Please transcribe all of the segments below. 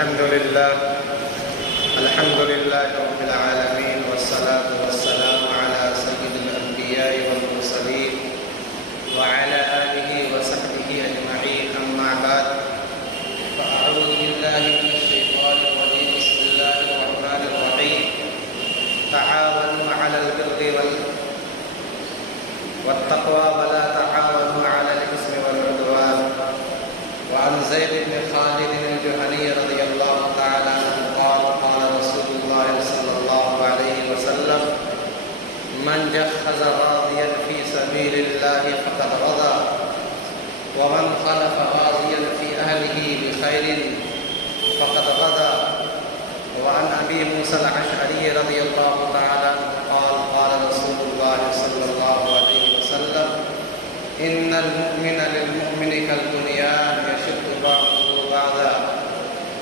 الحمد لله رب العالمين والصلاة والسلام على سيد الأنبياء والمرسلين وعلى آله وصحبه أجمعين أما بعد فأعوذ بالله من الشيطان الرجيم بسم الله الرحمن الرحيم تعاونوا على البر والتقوى ولا تعاونوا على الإثم والعدوان. وعن زيد بن خالد الجهني رضي الله تعالى عنه قال قال رسول الله صلى الله عليه وسلم من جهز غازيا في سبيل الله فقد غزا ومن خلف غازيا في أهله بخير فقد غزا. وعن أبي موسى الأشعري رضي الله تعالى عنه قال قال رسول الله صلى الله عليه وسلم إن المؤمن للمؤمن كالبنيان يشد بعضه بعضا.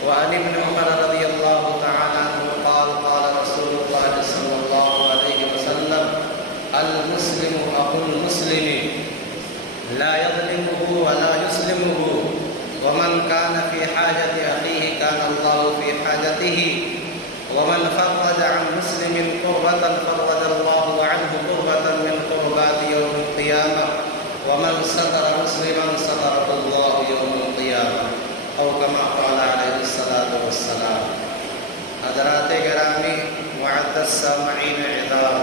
وعن ابن عمر رضي الله تعالى عنه قال قال رسول الله صلى الله عليه وسلم المسلم أخو المسلم لا يظلمه ولا يسلمه ومن كان في حاجة أخيه كان الله في حاجته ومن فرج عن مسلم كربة فرج الله عنه كربة من كربات يوم القيامة ومن ستر مسلما ستره الله يوم القيامة او كما قال علیہ الصلاۃ والسلام. حضرات گرامی معزز سامعین اعزاز،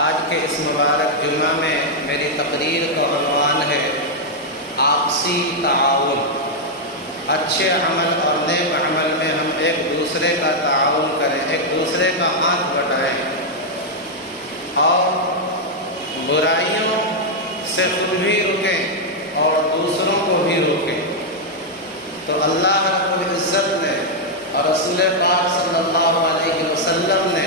آج کے اس مبارک جمعہ میں میری تقریر کا عنوان ہے آپسی تعاون. اچھے عمل اور نیک عمل میں ہم ایک دوسرے کا تعاون کریں، ایک دوسرے کا ہاتھ بٹائیں اور برائیوں سے خود بھی رکیں اور دوسروں کو بھی روکیں. تو اللہ رب العزت نے اور رسول پاک صلی اللہ علیہ وسلم نے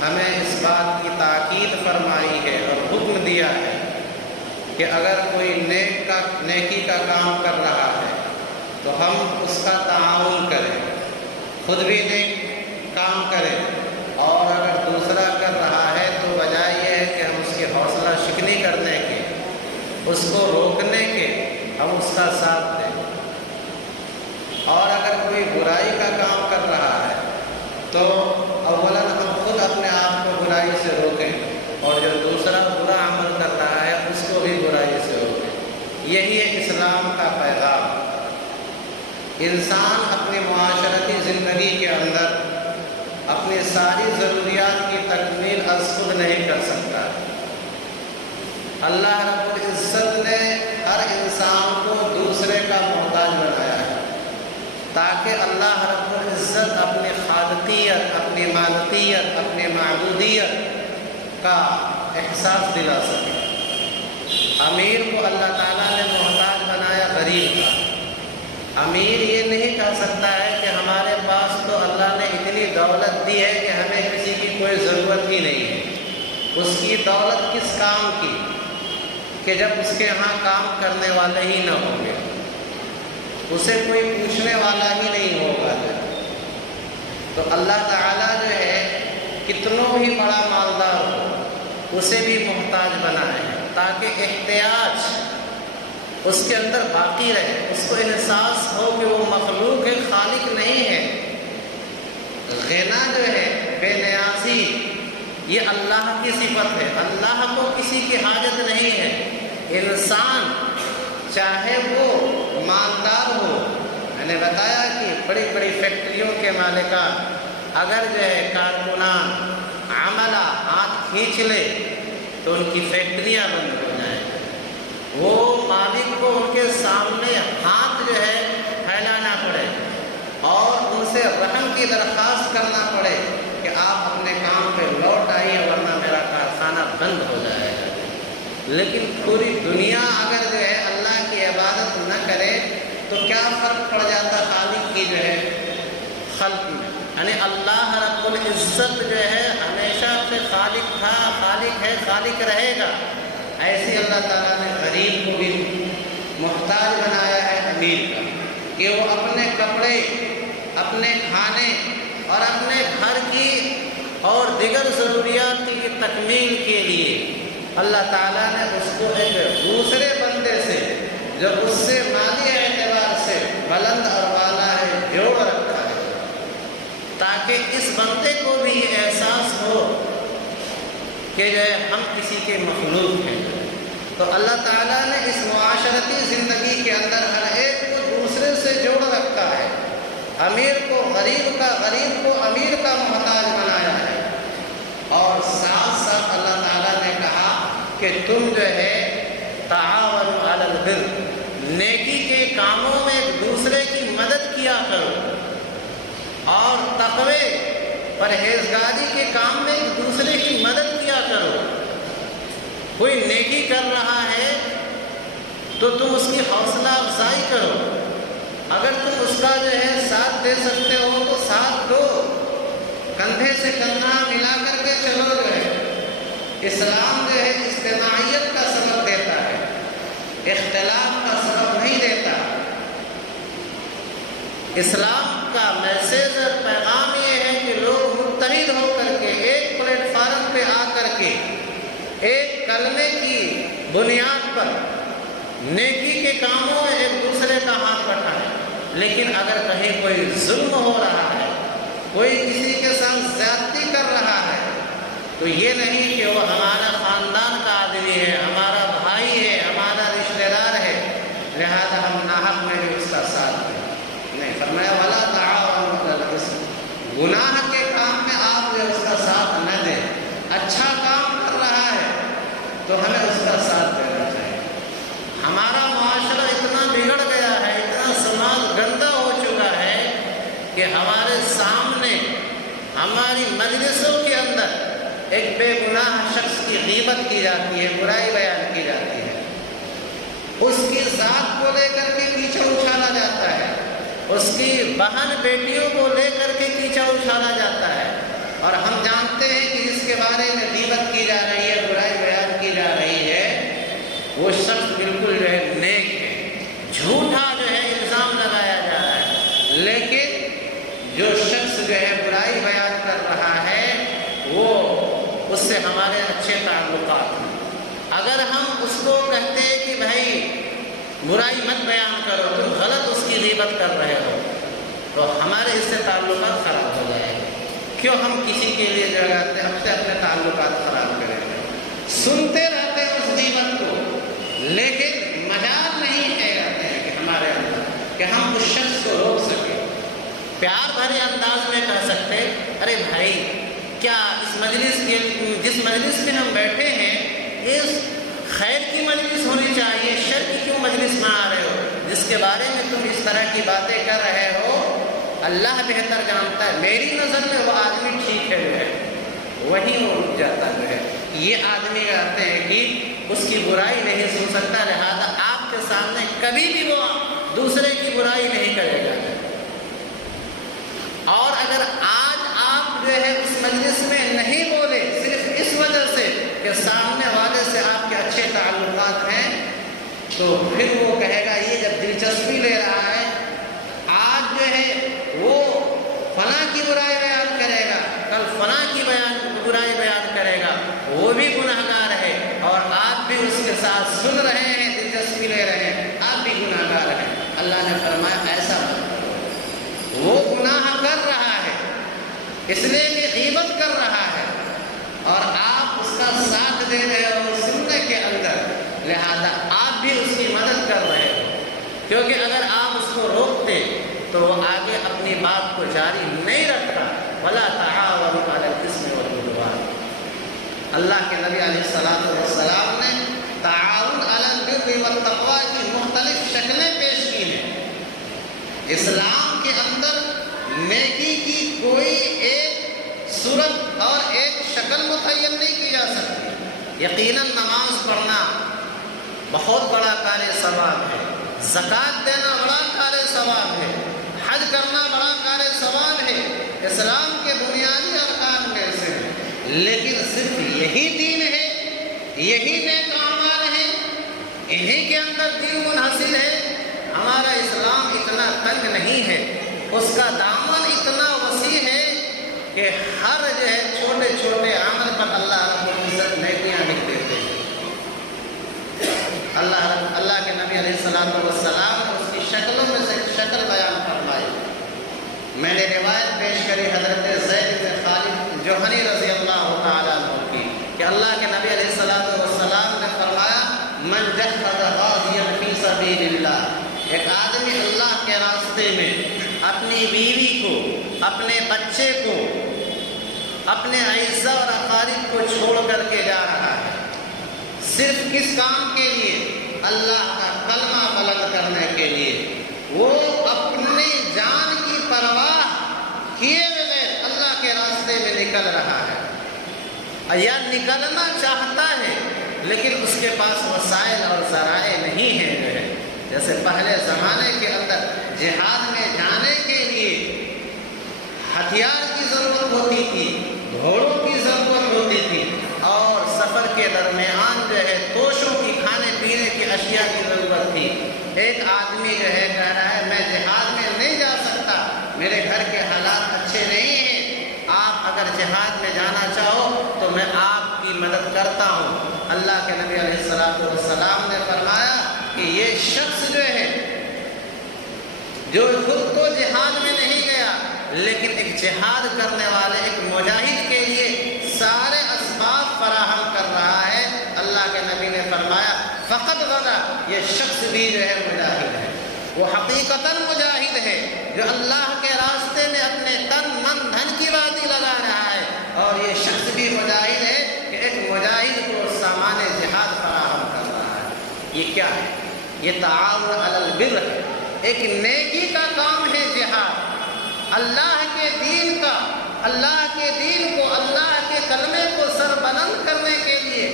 ہمیں اس بات کی تاکید فرمائی ہے اور حکم دیا ہے کہ اگر کوئی نیکی کا کام کر رہا ہے تو ہم اس کا تعاون کریں، خود بھی نیک کام کریں، اور اگر دوسرا کر رہا ہے تو بجائے یہ ہے کہ ہم اس کی حوصلہ شکنی کرنے کے، اس کو روکنے کے، ہم اس کا ساتھ دیں. اور اگر کوئی برائی کا کام کر رہا ہے تو اولاً ہم خود اپنے آپ کو برائی سے روکیں اور جو دوسرا برا عمل کر رہا ہے اس کو بھی برائی سے روکیں. یہی ہے اسلام کا پیغام. انسان اپنی معاشرتی زندگی کے اندر اپنی ساری ضروریات کی تکمیل از خود نہیں کر سکتا. اللہ رب العزت نے ہر انسان کو دوسرے کا محتاج بنایا ہے تاکہ اللہ رب العزت اپنی خالقیت، اپنی مالکیت، اپنی معبودیت کا احساس دلا سکے. امیر کو اللہ تعالیٰ نے محتاج بنایا غریب کا. امیر یہ نہیں کہہ سکتا ہے کہ ہمارے پاس تو اللہ نے اتنی دولت دی ہے کہ ہمیں کسی کی کوئی ضرورت ہی نہیں ہے. اس کی دولت کس کام کی کہ جب اس کے ہاں کام کرنے والے ہی نہ ہوں گے، اسے کوئی پوچھنے والا ہی نہیں ہوگا. تو اللہ تعالیٰ جو ہے کتنوں بھی بڑا مالدار ہو اسے بھی محتاج بنائے تاکہ احتیاج اس کے اندر باقی رہے، اس کو احساس ہو کہ وہ مخلوق ہے، خالق نہیں ہے. غنا جو ہے، بے نیازی، یہ اللہ کی صفت ہے. اللہ کو کسی کی حاجت نہیں ہے. انسان چاہے وہ مالدار ہو، میں نے بتایا کہ بڑی بڑی فیکٹریوں کے مالکان اگر جو ہے کارکنان عملہ ہاتھ کھینچ لے تو ان کی فیکٹریاں بند ہو جائیں. وہ مالک کو ان کے سامنے ہاتھ جو ہے پھیلانا پڑے اور ان سے رحم کی درخواست کرنا پڑے کہ آپ اپنے کام پہ لوٹ آئیے ورنہ میرا کارخانہ بند ہو جائے گا. لیکن پوری دنیا اگر جو ہے اللہ کی عبادت نہ کرے تو کیا فرق پڑ جاتا خالق کی جو ہے خلق میں. یعنی اللہ رب العزت جو ہے ہمیشہ سے خالق تھا، خالق ہے، خالق رہے گا. ایسی اللہ تعالیٰ نے غریب کو بھی محتاج بنایا ہے امیر کا کہ وہ اپنے کپڑے، اپنے کھانے اور اپنے گھر کی اور دیگر ضروریات کی تکمیل کے لیے اللہ تعالیٰ نے اس کو ایک دوسرے بندے سے جو اس سے مالی اعتبار سے بلند اور والا ہے، تاکہ اس بندے کو بھی یہ احساس ہو کہ جو ہے ہم کسی کے مخلوق ہیں۔ تو اللہ تعالیٰ نے اس معاشرتی زندگی کے اندر ہر ایک کو دوسرے سے جوڑ رکھا ہے، امیر کو غریب کا، غریب کو امیر کا محتاج بنایا ہے، اور ساتھ ساتھ اللہ تعالیٰ نے کہا کہ تم جو ہے تعاونوا علی البر، نیکی کے کاموں میں ایک دوسرے کی مدد کیا کرو، اور تقوی پرہیزگاری کے کام میں ایک دوسرے کی مدد کیا کرو۔ کوئی نیکی کر رہا ہے تو تم اس کی حوصلہ افزائی کرو، اگر تم اس کا جو ہے ساتھ دے سکتے ہو تو ساتھ دو، کندھے سے کندھا ملا کر کے چلو۔ جو ہے اسلام جو ہے اجتماعیت کا سبب دیتا ہے، اختلاف کا سبب نہیں دیتا۔ اسلام کا میسیج اور پیغام یہ ہے کہ لوگ متحد ہو کر کے ایک پلیٹ فارم پہ آ کر کے ایک کلمے کی بنیاد پر نیکی کے کاموں میں ایک دوسرے کا ہاتھ بٹھائیں۔ لیکن اگر کہیں کوئی ظلم ہو رہا ہے، کوئی کسی کے ساتھ زیادتی کر رہا ہے، تو یہ نہیں کہ وہ ہمارا خاندان کا آدمی ہے، ہمارا بھائی ہے، ہمارا رشتہ دار ہے، لہذا ہم ناحق میں بھی اس کا ساتھ دیں۔ نہیں، فرمایا وَلَا تَعَاوَنُوا عَلَى الْإِثْمِ، گناہ کے کام میں آپ جو اس کا ساتھ نہ دیں۔ اچھا کام کر رہا ہے تو ہمیں اس کا ساتھ دینا چاہیے۔ ہمارا معاشرہ اتنا بگڑ گیا ہے، اتنا سماج گندا ہو چکا ہے کہ ہمارے سامنے ہماری مجلسوں کے اندر ایک بے گناہ شخص کی غیبت کی جاتی ہے، برائی بیان کی جاتی ہے، اس کی ذات کو لے کر کے پیچھے اچھالا جاتا ہے، اس کی بہن بیٹیوں کو لے کر کے پیچھے اچھالا جاتا ہے، اور ہم جانتے ہیں کہ جس کے بارے میں غیبت کی جا رہی ہے، برائی بیان کی جا رہی ہے، وہ شخص بالکل جو ہے نیک ہے، جھوٹا جو ہے الزام لگایا جا رہا ہے، لیکن جو شخص جو ہے برائی بیان کر رہا ہے وہ اس سے ہمارے اچھے تعلقات ہیں۔ اگر ہم اس کو کہتے ہیں کہ بھائی برائی مت بیان کرو، تم غلط اس کی غیبت کر رہے ہو، تو ہمارے اس سے تعلقات خراب ہو جائیں گے۔ کیوں ہم کسی کے لیے جو ہے ہم سے اپنے تعلقات خراب کریں گے؟ سنتے رہتے ہیں اس غیبت کو، لیکن مجال نہیں ہے کہ ہمارے اندر کہ ہم اس شخص کو روک سکیں۔ پیار بھرے انداز میں کہہ سکتے ارے بھائی کیا اس مجلس کے جس مجلس میں ہم بیٹھے ہیں اس خیر کی مجلس ہونی چاہیے، شر کی کیوں مجلس میں آ رہے ہو؟ جس کے بارے میں تم اس طرح کی باتیں کر رہے ہو اللہ بہتر جانتا ہے، میری نظر میں وہ آدمی ٹھیک ہے، جو ہے وہی وہ رک جاتا ہے۔ یہ آدمی کہتے ہیں کہ اس کی برائی نہیں سن سکتا، لہذا آپ کے سامنے کبھی بھی وہ دوسرے کی برائی نہیں کرے گا۔ اور اگر آج آپ جو ہے اس مجلس میں نہیں بولے صرف اس وجہ سے کہ سامنے والے سے آپ کے اچھے تعلقات ہیں، تو پھر وہ کہے گا یہ جب دلچسپی لے رہا ہے، آج جو ہے وہ فلاں کی برائی بیان کرے گا، کل فلاں کی برائی بیان کرے گا، وہ بھی گناہگار ہے، اور آپ بھی اس کے ساتھ سن رہے ہیں، دلچسپی لے رہے ہیں، آپ بھی گناہگار ہیں۔ اللہ نے فرمایا ایسا وہ گناہ کر رہا ہے اس لیے کہ غیبت کر رہا ہے، اور آپ اس کا ساتھ دے رہے ہو سننے کے اندر، لہذا آپ بھی اس کی مدد کر رہے ہو، کیونکہ اگر آپ اس کو روکتے تو وہ آگے اپنی بات کو جاری نہیں رکھتا۔ وَلَا تَعَاوَنُوا عَلَى الْإِثْمِ وَالْعُدْوَانِ، اللہ کے نبی علیہ السلام نے تعاون علی البر والتقوی کی مختلف شکلیں پیش کی ہیں۔ اسلام کے اندر نیکی کی کوئی ایک صورت اور ایک شکل متعین نہیں کی جا سکتی۔ یقیناً نماز پڑھنا بہت بڑا کار ثواب ہے، زکوٰۃ دینا بڑا کار ثواب ہے، حج کرنا بڑا کار ثواب ہے، اسلام کے بنیادی ارکان میں سے ہے، لیکن صرف یہی دین ہے، یہی نیک اعمال ہیں، انہی کے اندر دین منحصر ہے۔ ہمارا اسلام اتنا تنگ نہیں ہے، اس کا دامن اتنا وسیع ہے کہ ہر جو ہے چھوٹے چھوٹے عمل پر اللہ رب العزت نیکیاں لکھ دیتے ہیں۔ اللہ کے نبی علیہ السلام نے اس کی شکلوں میں سے ایک شکل بیان فرمائی، میں نے روایت پیش کری حضرت زید بن خالد جوہنی رضی اللہ تعالیٰ عنہ کی کہ اللہ کے نبی علیہ السلام نے فرمایا من جهز غازیا فی سبیل اللہ، ایک آدمی اللہ کے راستے میں اپنی بیوی کو، اپنے بچے کو، اپنے اعزاء اور اقارب کو چھوڑ کر کے جا رہا ہے، صرف کس کام کے لیے؟ اللہ کا کلمہ بلند کرنے کے لیے، وہ اپنی جان کی پرواہ کیے بغیر اللہ کے راستے میں نکل رہا ہے یا نکلنا چاہتا ہے لیکن اس کے پاس وسائل اور ذرائع نہیں ہیں جو ہے، جیسے پہلے زمانے کے اندر جہاد میں جانے کے لیے ہتھیار کی ضرورت ہوتی تھی، گھوڑوں کی ضرورت ہوتی تھی، اور سفر کے درمیان جو ہے توشوں کی، کھانے پینے کی اشیاء کی ضرورت تھی۔ ایک آدمی جو ہے کہہ رہا ہے میں جہاد میں نہیں جا سکتا، میرے گھر کے حالات اچھے نہیں ہیں، آپ اگر جہاد میں جانا چاہو تو میں آپ کی مدد کرتا ہوں۔ اللہ کے نبی علیہ السلام نے فرمایا کہ یہ شخص جو ہے جو خود تو جہاد میں نہیں گیا لیکن ایک جہاد کرنے والے ایک مجاہد کے لیے سارے اسباب فراہم کر رہا ہے، اللہ کے نبی نے فرمایا فقط غدا، یہ شخص بھی جو ہے مجاہد ہے، وہ حقیقتاً مجاہد ہے جو اللہ کے راستے میں اپنے تن من دھن کی بازی لگا رہا ہے، اور یہ شخص بھی مجاہد ہے کہ ایک مجاہد کو سامان جہاد فراہم کر رہا ہے۔ یہ کیا ہے؟ یہ تعاون علی البر ہے، ایک نیکی کا کام ہے جہاد، اللہ کے دین کا، اللہ کے دین کو، اللہ کے کلمے کو سر بلند کرنے کے لیے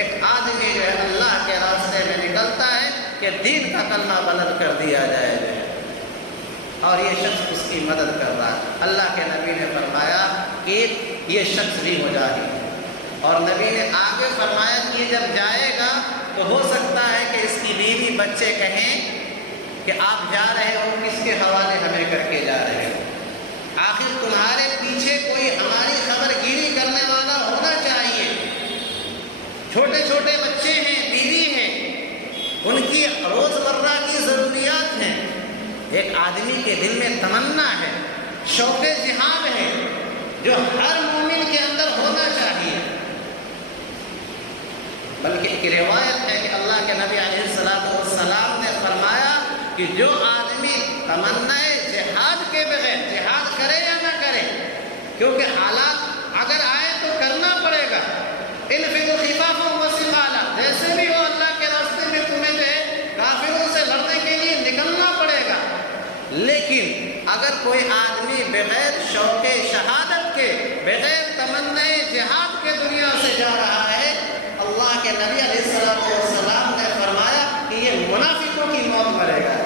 ایک آدمی جو ہے اللہ کے راستے میں نکلتا ہے کہ دین کا کلمہ بلند کر دیا جائے، اور یہ شخص اس کی مدد کر رہا ہے۔ اللہ کے نبی نے فرمایا کہ یہ شخص بھی مجاہد ہے، اور نبی نے آگے فرمایا کہ یہ جب جائے گا تو ہو سکتا ہے کہ اس کی بیوی بچے کہیں کہ آپ جا رہے ہو، کس کے حوالے ہمیں کر کے جا رہے ہو؟ آخر تمہارے پیچھے کوئی ہماری خبر گیری کرنے والا ہونا چاہیے، چھوٹے چھوٹے بچے ہیں، بیوی ہیں، ان کی روزمرہ کی ضروریات ہیں، ایک آدمی کے دل میں تمنا ہے، شوق جہاد ہے جو ہر مومن کے اندر ہونا چاہیے۔ بلکہ ایک روایت ہے کہ اللہ کے نبی علیہ السلام نے فرمایا کہ جو آدمی تمنائے جہاد کے بغیر، جہاد کرے یا نہ کرے، کیونکہ حالات اگر آئے تو کرنا پڑے گا، انفروا خفافا وثقالا، جیسے بھی ہو اللہ کے راستے میں تمہیں جو ہے کافروں سے لڑنے کے لیے نکلنا پڑے گا، لیکن اگر کوئی آدمی بغیر شوق شہادت کے، بغیر تمنائے جہاد کے دنیا سے جا رہا ہے، اللہ کے نبی علیہ السلام نے فرمایا کہ یہ منافقوں کی موت مرے گا۔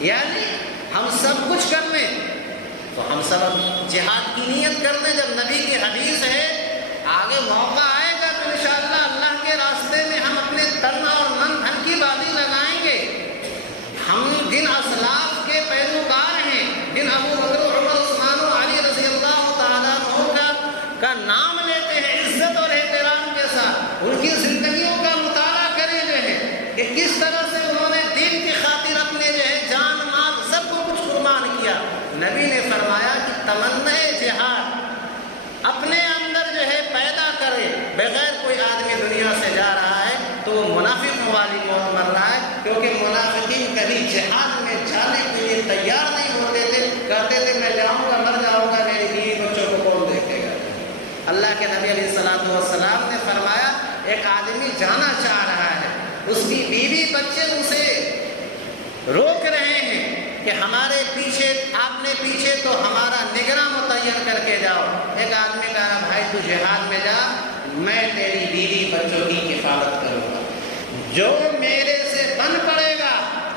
یعنی ہم سب کچھ کر لیں تو ہم سب جہاد کی نیت کر لیں، جب نبی کی حدیث ہے آگے موقع آئے گا تو انشاءاللہ اللہ کے راستے میں ہم اپنے تن اور من دھن کی بازی لگائیں گے۔ ہم جن اسلاف کے پیروکار ہیں، جن ابو بکر عمر عثمان و علی رضی اللہ تعالیٰ عنہ کا نام لیتے ہیں عزت اور احترام کے ساتھ، ان کی زندگیوں کا مطالعہ کریں جو ہے کہ کس طرح سے انہوں نے دین کی خاطر اپنے جو ہے جان مال سب کو کچھ قربان کیا۔ نبی نے فرمایا کہ تمنائے جہاد اپنے اندر جو ہے پیدا کرے، بغیر کوئی آدمی دنیا سے جا رہا ہے تو وہ منافق والی موت مر رہا ہے، کیونکہ منافقین کبھی جہاد میں جانے کے لیے تیار نہیں ہوتے تھے، کہتے تھے میں جاؤں گا مر جاؤں گا، میری بیوی بچوں کو کون دیکھے گا۔ اللہ کے نبی علیہ السلام نے فرمایا ایک آدمی جانا چاہ رہا ہے، اس کی بیوی بچے اسے روک رہے ہیں کہ ہمارے پیچھے، آپ نے پیچھے تو ہمارا نگراں متعین کر کے جاؤ۔ ایک آدمی کہا بھائی تو جہاد میں جا، میں تیری بیوی بچوں کی کفالت کروں گا، جو میرے سے بن پڑے گا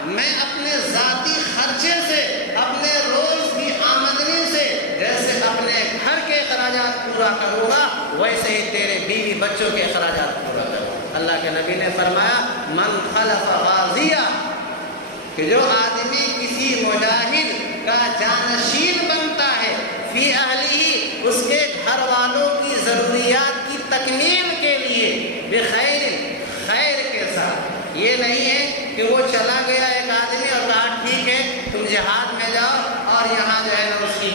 میں اپنے ذاتی خرچے سے، اپنے روز کی آمدنی سے، جیسے اپنے گھر کے اخراجات پورا کروں گا ویسے ہی تیرے بیوی بچوں کے اخراجات پورا کروں گا۔ اللہ کے نبی نے فرمایا من خلف غازیہ، کہ جو آدمی کسی مجاہد کا جانشین بنتا ہے، فی اہلہ، اس کے گھر والوں کی ضروریات کی تکمیل کے لیے، بخیر، خیر کے ساتھ، یہ نہیں ہے کہ وہ چلا گیا ایک آدمی اور کہا ٹھیک ہے تم جہاد میں جاؤ اور یہاں جو ہے نا اس کی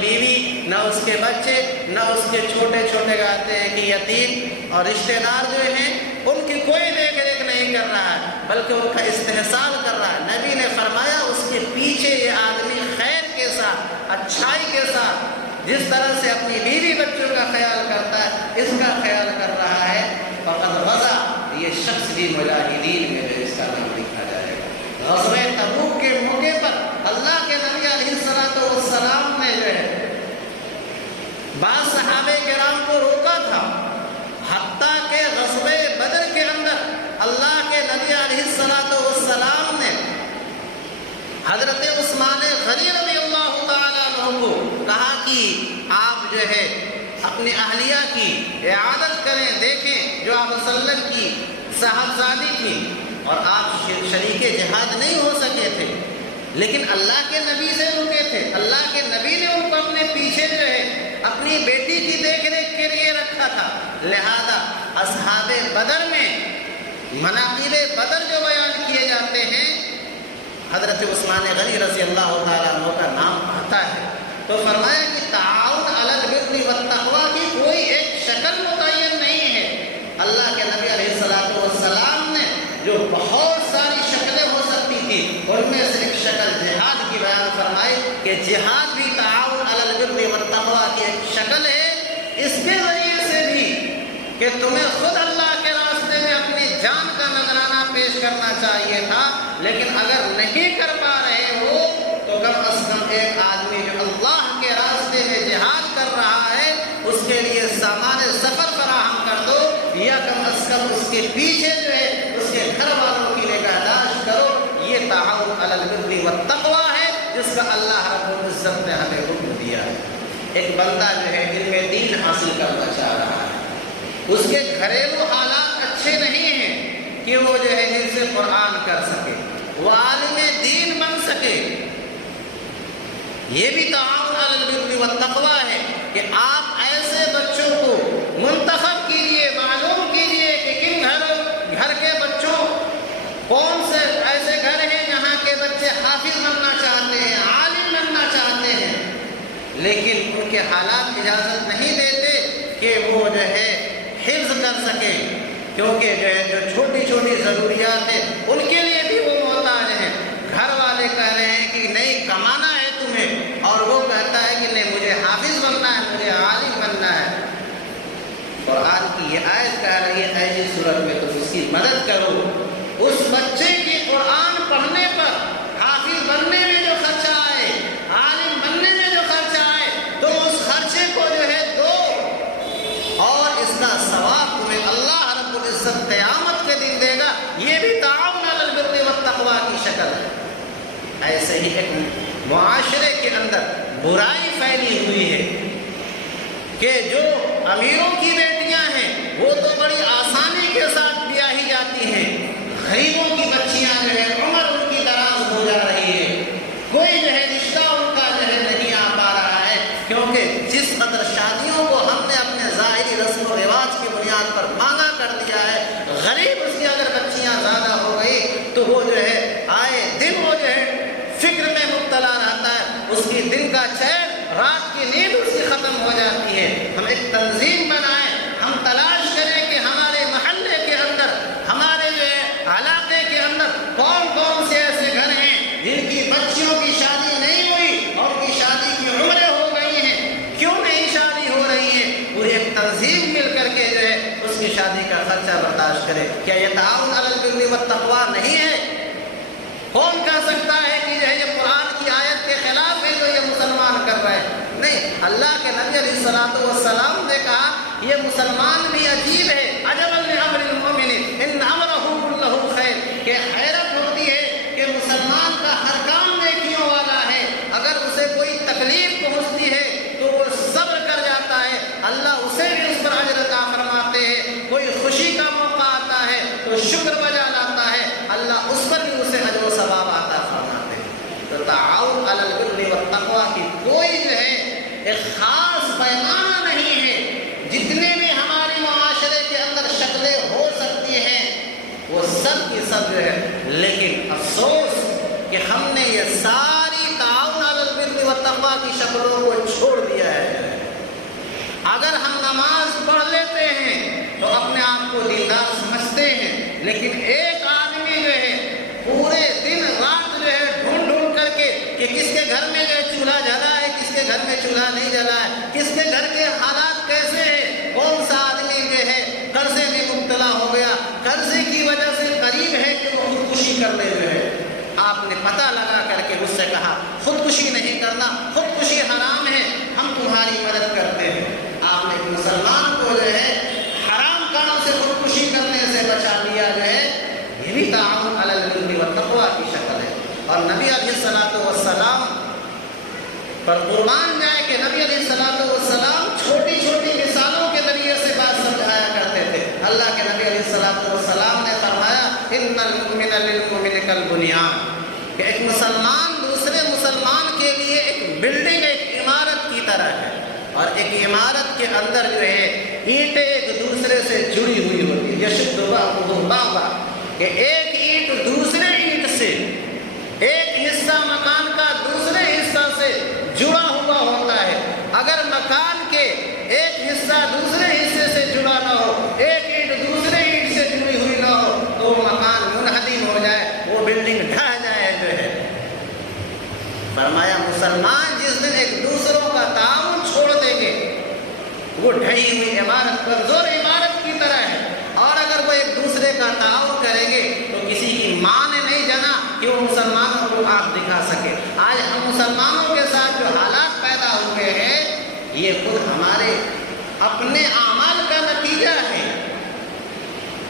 نہ اس کے بچے، نہ اس کے چھوٹے چھوٹے کہتے ہیں کہ یتیم اور رشتہ دار جو ہیں ان کی کوئی دیکھ ریکھ نہیں کر رہا ہے، بلکہ ان کا استحصال کر رہا ہے۔ نبی نے فرمایا اس کے پیچھے یہ آدمی خیر کے ساتھ، اچھائی کے ساتھ جس طرح سے اپنی بیوی بچوں کا خیال کرتا ہے اس کا خیال کر رہا ہے، فقط غزہ، یہ شخص بھی مجاہدین میں اس کا نام لکھا جائے گا۔ غزوہ تبوک کے موقع پر اللہ کے نبی علیہ السلام نے جو ہے بعض صحابہ کرام کو روکا تھا، حتیٰ کہ غزوہ بدر کے اندر اللہ کے نبی علیہ السلام نے حضرت عثمان غنی رضی اللہ تعالیٰ عنہ کو کہا کہ آپ جو ہے اپنی اہلیہ کی اعادت کریں، دیکھیں جو آپ صلی اللہ علیہ وسلم کی صاحبزادی کی، اور آپ شریک جہاد نہیں ہو سکے تھے، لیکن اللہ کے نبی سے رکے تھے۔ اللہ کے نبی نے ان کو اپنے پیچھے جو ہے اپنی بیٹی کی دیکھ ریکھ کے لیے رکھا تھا، لہذا اصحاب بدر میں مناقب بدر جو بیان کیے جاتے ہیں حضرت عثمان غنی رضی اللہ تعالیٰ عنہ کا نام آتا ہے۔ تو فرمایا کہ تعاون علی البر والتقوی کی کوئی ایک شکل متعین نہیں ہے۔ اللہ کے نبی علیہ السلام نے جو بہت ساری شکلیں ہو سکتی تھی ان میں سے ایک شکل جہاد کی بیان فرمائی کہ جہاد بھی تعاون علی البر والتقوی کی ایک شکل ہے، اس کے ذریعے سے بھی کہ تمہیں خود اللہ کے راستے میں اپنی جان کا نذرانہ پیش کرنا چاہیے تھا، لیکن اگر نہیں کر پا رہے ہو تو کم از کم ایک آدمی جو اللہ کے راستے میں جہاد کر رہا ہے اس کے لیے سامان سفر فراہم کر دو، یا کم از کم اس کے پیچھے جو ہے اس کے گھر والوں کی نگہداشت کرو۔ یہ تعاون علی البر والتقوی ہے جس کا اللہ رب العزت نے ہمیں حکم دیا ہے۔ ایک بندہ جو ہے علم دین حاصل کرنا چاہ رہا ہے، اس کے گھریلو حالات اچھے نہیں ہیں کہ وہ جو ہے حفظ قرآن کر سکے، وہ عالم دین بن سکے، یہ بھی تعاون علی البر والتقوی ہے کہ آپ ایسے بچوں کو منتخب کیجیے، معلوم کیجیے کہ کن گھر کے بچوں، کون سے ایسے گھر ہیں جہاں کے بچے حافظ بننا چاہتے ہیں، عالم بننا چاہتے ہیں، لیکن ان کے حالات اجازت نہیں دیتے کہ وہ جو ہے حفظ کر سکیں، کیونکہ جو ہے جو چھوٹی چھوٹی ضروریات ہیں ان کے لیے بھی وہ محتاج ہیں۔ گھر والے کہہ رہے ہیں کہ نہیں کمانا ہے تمہیں، اور وہ کہتا ہے کہ نہیں مجھے حافظ بننا ہے، مجھے عالم بننا ہے۔ قرآن کی یہ آیت کہہ رہی ہے ایسی صورت میں تم اس کی مدد کرو، اس بچے کی قرآن پڑھنے پر، حافظ بننے میں جو خرچہ آئے، عالم بننے میں جو خرچہ آئے، تم اس خرچے کو جو ہے دو، اور اس کا ثواب تمہیں اللہ رب العزت قیامت کے دن دے گا۔ یہ بھی تعاون علی البر والتقوی کی شکل ہے۔ ایسے ہی ایک معاشرے کے اندر برائی پھیلی ہوئی ہے کہ جو امیروں کی بیٹیاں ہیں وہ تو بڑی آسانی کے ساتھ بیاہی جاتی ہیں، غریبوں کی بچیاں جو ہے عمر ان کی دراز ہو جا رہی ہے، کوئی جو ہے رشتہ ان کا جو ہے نہیں آ پا رہا ہے، کیونکہ جس قدر شادیوں کو ہم نے اپنے ظاہری رسم و رواج کی بنیاد پر مانگا کر دیا ہے، غریب اس کی اگر بچیاں زیادہ ہو گئی تو وہ جو ہے آئے دن وہ جو ہے فکر میں مبتلا رہتا ہے، اس کی دن کا چین، رات کی نیند اس کی ختم ہو جاتی ہے۔ ہم ایک تنظیم بنائیں، ہم تلاش کریں کہ ہمارے محلے کے اندر، ہمارے جو ہے علاقے کے اندر کون کون سے ایسے گھر ہیں جن کی بچیوں کی شادی نہیں ہوئی اور کی شادی کی عمریں ہو گئی ہیں، کیوں نہیں شادی ہو رہی ہے، پوری ایک تنظیم مل کر کے جو ہے اس کی شادی کا خرچہ برداشت کرے۔ کیا یہ تعاون علی البر والتقوی نہیں ہے؟ کون کہہ سکتا ہے کہ جو ہے یہ قرآن کی آیت کے خلاف ہے جو یہ مسلمان کر رہے ہیں؟ نہیں، اللہ کے نبی علیہ السلام نے کہا یہ مسلمان بھی عجیب ہے، عجبا لامر المؤمن ان امرہ کلہ خیر، کہ حیرت ہوتی ہے کہ مسلمان کا ہر کام نیکیوں والا ہے، اگر اسے کوئی تکلیف پہنچتی ہے تو وہ صبر کر جاتا ہے، اللہ اسے بھی اس پر اجر عطا فرماتے ہیں، کوئی خوشی کا موقع آتا ہے تو شکر بجا لاتا ہے، اللہ اس پر بھی اسے اجر و ثواب عطا فرماتے ہیں۔ تو تعاون علی البر والتقوی کی کوئی جو ہے ایک خاص پیمانہ نہیں ہے، جتنے بھی ہماری معاشرے کے اندر شکلیں ہو سکتی ہیں وہ سب کی سب جو ہے، لیکن افسوس کہ ہم نے یہ ساری تعاون علی البر والتقوی کی شکلوں کو چھوڑ دیا ہے۔ کو دیندار سمجھتے ہیں، لیکن ایک آدمی جو ہے پورے دن رات جو ہے ڈھونڈ ڈھونڈ کر کے کہ کس کے گھر میں جو ہے چولہا جلا ہے، کس کے گھر میں چولہا نہیں جلا ہے، کس کے گھر کے حالات کیسے ہیں، کون سا آدمی جو ہے قرضے میں مبتلا ہو گیا، قرضے کی وجہ سے قریب ہے کہ وہ خودکشی کر لے جو ہے۔ آپ نے پتہ لگا کر کے مجھ سے کہا خودکشی نہیں کرنا، خودکشی حرام ہے، ہم تمہاری مدد کرتے ہیں۔ آپ نے ایک مسلمان کو جو ہے حرام کام سے خودکشی کرنے سے بچا لیا جو ہے، یہ بھی تعاون علی البر والتقوی کی شکل ہے۔ اور نبی علیہ السلام پر قربان جائے کہ نبی علیہ السلام چھوٹی چھوٹی مثالوں کے ذریعے سے بات سمجھایا کرتے تھے۔ اللہ کے نبی علیہ السلام نے فرمایا ان المؤمن للمؤمن کالبنیان، کہ ایک مسلمان دوسرے مسلمان کے لیے ایک بلڈنگ، ایک عمارت کی طرح ہے، اور ایک عمارت کے اندر جو ہے اینٹیں ایک دوسرے سے جڑی ہوئی ہوتی ہے، یشد بعضها بعضا، کہ ایک اینٹ دوسرے اینٹ سے، ایک حصہ مکان کا دوسرے حصہ سے جڑا ہوا ہوتا ہے۔ اگر مکان کے ایک حصہ دوسرے حصے سے جڑا نہ ہو، ایک اینٹ دوسرے اینٹ سے جڑی ہوئی نہ ہو، تو وہ مکان منہدم ہو جائے، وہ بلڈنگ ڈھہ جائے جو ہے۔ فرمایا مسلمان جس دن ایک دوسروں کا تعاون چھوڑ دیں گے، وہ ڈھہی ہوئی عمارت پر زور عمارت کی طرح ہے، اور اگر وہ ایک دوسرے کا تعاون کریں گے تو کسی کی ماں نے نہیں جانا کہ وہ مسلمانوں کو آنکھ دکھا سکے۔ آج ہم مسلمانوں کے ساتھ جو حالات پیدا ہوئے ہیں، یہ خود ہمارے اپنے اعمال کا نتیجہ ہے۔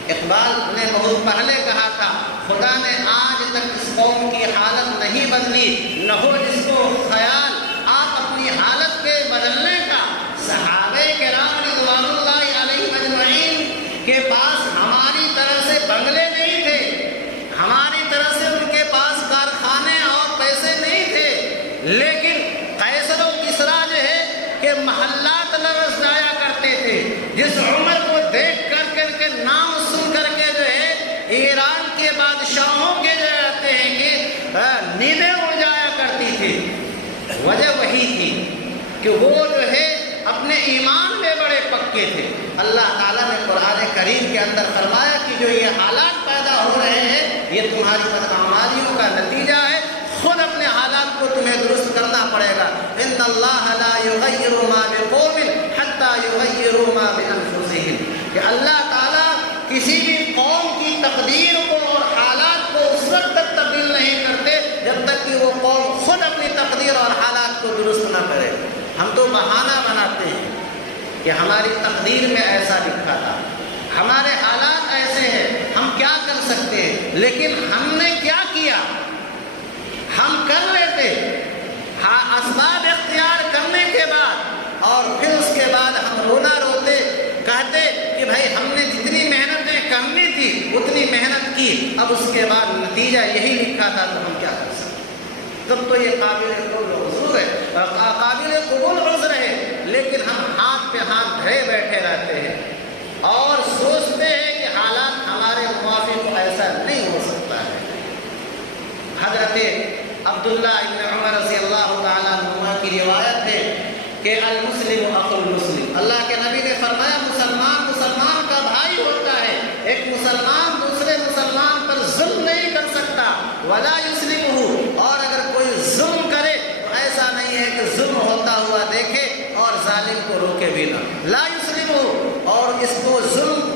اقبال نے بہت پہلے کہا تھا خدا نے آج تک اس قوم کی حالت نہیں بدلی، نہ ہو جس کو خیال آپ اپنی حالت کے بدلنے کا۔ صحابہ کرام رضوان اللہ علیہم اجمعین کے پاس ہماری طرح سے بنگلے نہیں تھے، ہماری طرح سے ان کے پاس کارخانے اور پیسے نہیں تھے، لیکن قیصر و کسریٰ جو ہے کہ محلات لرز جایا کرتے تھے۔ جس عمر کو دیکھ کر کے نام سن کر کے جو ہے ایران کے بادشاہوں کے جو آتے ہیں کہ نیندیں اڑ جایا کرتی تھی، وجہ وہی تھی کہ وہ جو ہے اپنے ایمان میں بڑے پکے تھے۔ اللہ تعالیٰ نے قرآن کریم کے اندر فرمایا کہ جو یہ حالات پیدا ہو رہے ہیں یہ تمہاری بدعمالیوں کا نتیجہ ہے، خود اپنے حالات کو تمہیں درست کرنا پڑے گا۔ ان اللہ لا یغیر ما بقوم حتی یغیروا ما بانفسہم، کہ اللہ تعالیٰ کسی بھی قوم کی تقدیر کو اور حالات کو اس وقت تک تبدیل نہیں کرتے جب تک کہ وہ قوم خود اپنی تقدیر اور حالات کو درست نہ کرے۔ ہم تو بہانہ بناتے ہیں کہ ہماری تقدیر میں ایسا لکھا تھا، ہمارے حالات ایسے ہیں، ہم کیا کر سکتے ہیں، لیکن ہم نے کیا کیا؟ ہم کر لیتے اسباب اختیار کرنے کے بعد، اور پھر اس کے بعد ہم رونا روتے، کہتے کہ بھائی ہم نے جتنی محنتیں کرنی تھی اتنی محنت کی، اب اس کے بعد نتیجہ یہی لکھا تھا تو ہم کیا کر سکتے۔ تب تو یہ قابل قبول عذر ہے، لیکن ہم ہاتھ پہ ہاتھ دھرے بیٹھے رہتے ہیں اور سوچتے ہیں کہ حالات ہمارے موافق ایسا نہیں ہو سکتا ہے۔ حضرت عبداللہ ابن عمر رضی اللہ تعالیٰ عنہ کی روایت ہے کہ المسلم اخو المسلم، اللہ کے نبی نے فرمایا مسلمان مسلمان کا بھائی ہوتا ہے، ایک مسلمان دوسرے مسلمان پر ظلم نہیں کر سکتا، ولا یسلمہ، اور اگر کوئی ظلم کرے تو ایسا نہیں ہے کہ ظلم ہوتا ہوا دیکھے اور ظالم کو روکے بھی نہ، لا یسلمہ، اور اس کو ظلم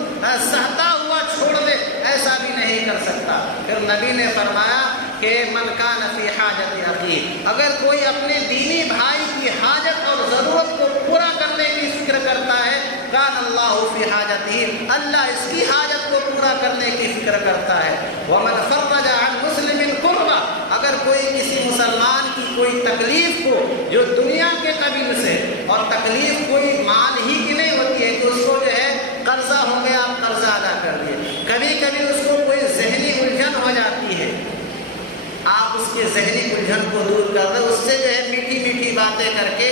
سہتا ہوا چھوڑ دے، ایسا بھی نہیں کر سکتا۔ پھر نبی نے فرمایا کہ من کان فی حاجت اخیہ، اگر کوئی اپنے دینی بھائی کی حاجت اور ضرورت کو پورا کرنے کی فکر کرتا ہے، کان اللہ فی حاجتہ، اللہ اس کی حاجت کو پورا کرنے کی فکر کرتا ہے۔ ومن فرج عن مسلم کربہ، اگر کوئی کسی مسلمان کی کوئی تکلیف کو جو دنیا کے قبیل سے، اور تکلیف کوئی مال ہی کی نہیں ہوتی ہے کہ اس کو جو ہے قرضہ ہو گیا آپ قرضہ ادا کر دیے، کبھی کبھی اس کو کوئی ذہنی الجھن ہو جاتی ہے، آپ اس کے ذہنی الجھن کو دور کر دیں، اس سے جو ہے میٹھی میٹھی باتیں کر کے۔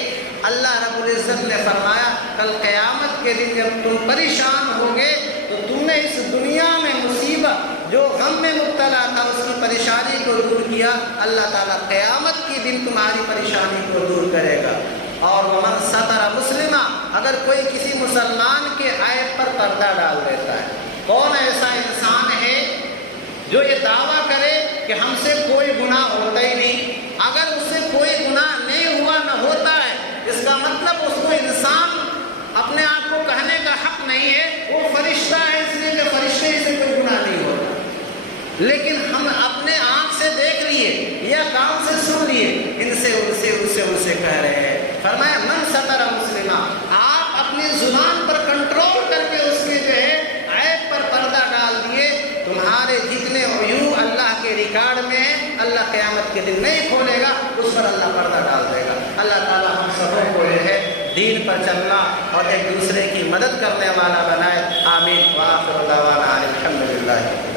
اللہ رب العزت نے فرمایا کل قیامت کے دن جب تم پریشان ہوگے تو تم نے اس دنیا میں مصیبت جو غم میں مبتلا تھا اس کی پریشانی کو دور کیا، اللہ تعالیٰ قیامت کے دن تمہاری پریشانی کو دور کرے گا۔ اور ومن ستر مسلمہ، اگر کوئی کسی مسلمان کے عیب پر پردہ ڈال دیتا ہے، کون ایسا انسان ہے جو یہ دعویٰ کرے کہ ہم سے کوئی گناہ ہوتا ہی نہیں؟ اگر اس سے کوئی گناہ نہیں ہوا نہ ہوتا ہے، اس کا مطلب اس کو انسان اپنے آپ کو کہنے کا حق نہیں ہے، وہ فرشتہ ہے اس لیے کہ فرشتے سے کوئی گناہ نہیں ہوتا۔ لیکن ہم اپنے آنکھ سے دیکھ لیے یا کان سے سن لیے، ان سے کہہ رہے ہیں۔ فرمایا من ستر مسلمہ، آپ اپنی زبان پر کنٹرول کر کے اس کے جو ہے عیب پر پردہ ڈال دیے، تمہارے جتنے عیوب اللہ کے ریکارڈ میں ہیں، اللہ قیامت کے دن نہیں کھولے گا، اس پر اللہ پردہ ڈال دے گا۔ اللہ تعالیٰ ہم سبوں کو جو ہے دین پر چلنا اور ایک دوسرے کی مدد کرنے والا بنائے۔ آمین۔ وآخر دعوانا الحمدللہ۔